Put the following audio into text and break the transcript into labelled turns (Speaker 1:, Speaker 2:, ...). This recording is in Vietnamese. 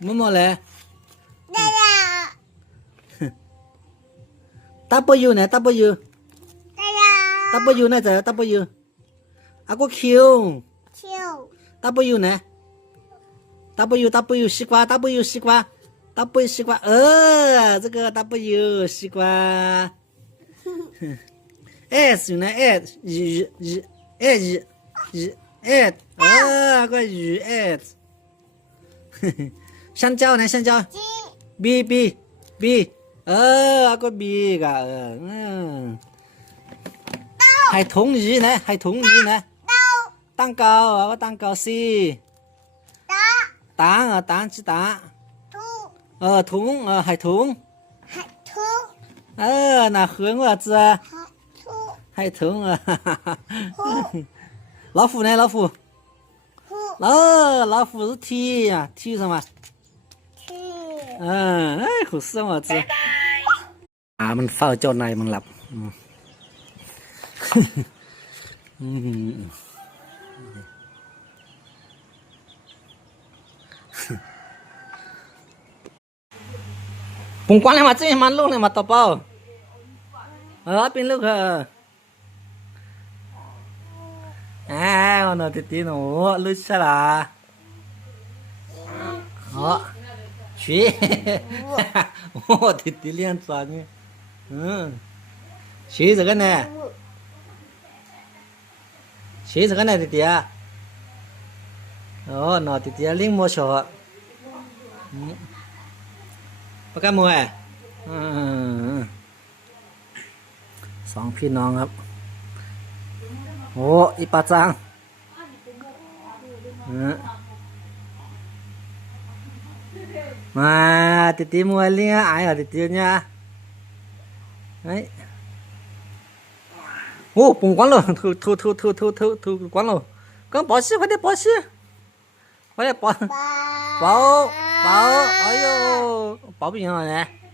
Speaker 1: 摸么来
Speaker 2: 呀！哼。
Speaker 1: W 呢？W。
Speaker 2: 嗯
Speaker 1: 嗯、w 呢？在？W。啊个 Q。Q。W 呢？W W 西瓜，W 西瓜，W 西瓜。呃，这个 W 西瓜。哼哼。S 呢？S 雨雨雨，S S S。啊个鱼，S。嘿嘿。香蕉呢？香蕉。B B B，呃，阿个 B 噶，嗯。还同鱼呢？还同鱼呢？蛋糕，阿个蛋糕 C。蛋啊，蛋鸡蛋。呃，铜呃，海铜。海铜。呃，那河我子。海
Speaker 2: 铜。
Speaker 1: 海铜啊，老虎呢？老虎。虎。哦，老虎是 T 呀、啊、，T 什么？哎，好吃好吃。啊，มันเฝ้าเจ้านายมันหลับ。ผมกว้างเลยมาจิ้มมันลูกเลยมาตบเป้าเออเป็นลูกเหรออ้าวหนูติดตีหนูลุ้นใช่หรอชีโอ้ที่ที่เลี้ยงสัตว์นี่อือ ชีสักนะชีสักนะที่เดียวโอ้หนอที่ดียวลิงมัวชอปะกามัวอือสองพี่น้องครับโอ้อีปาจังอือ mà tí tí mua liên ái ở tí tí nha đấy ô oh, bùng quán luôn thu thu thu thu thu thu thu quán luôn con bò xí phải đi bò xí phải đi bò bò bò, ấy ô bỏ bình hoa nè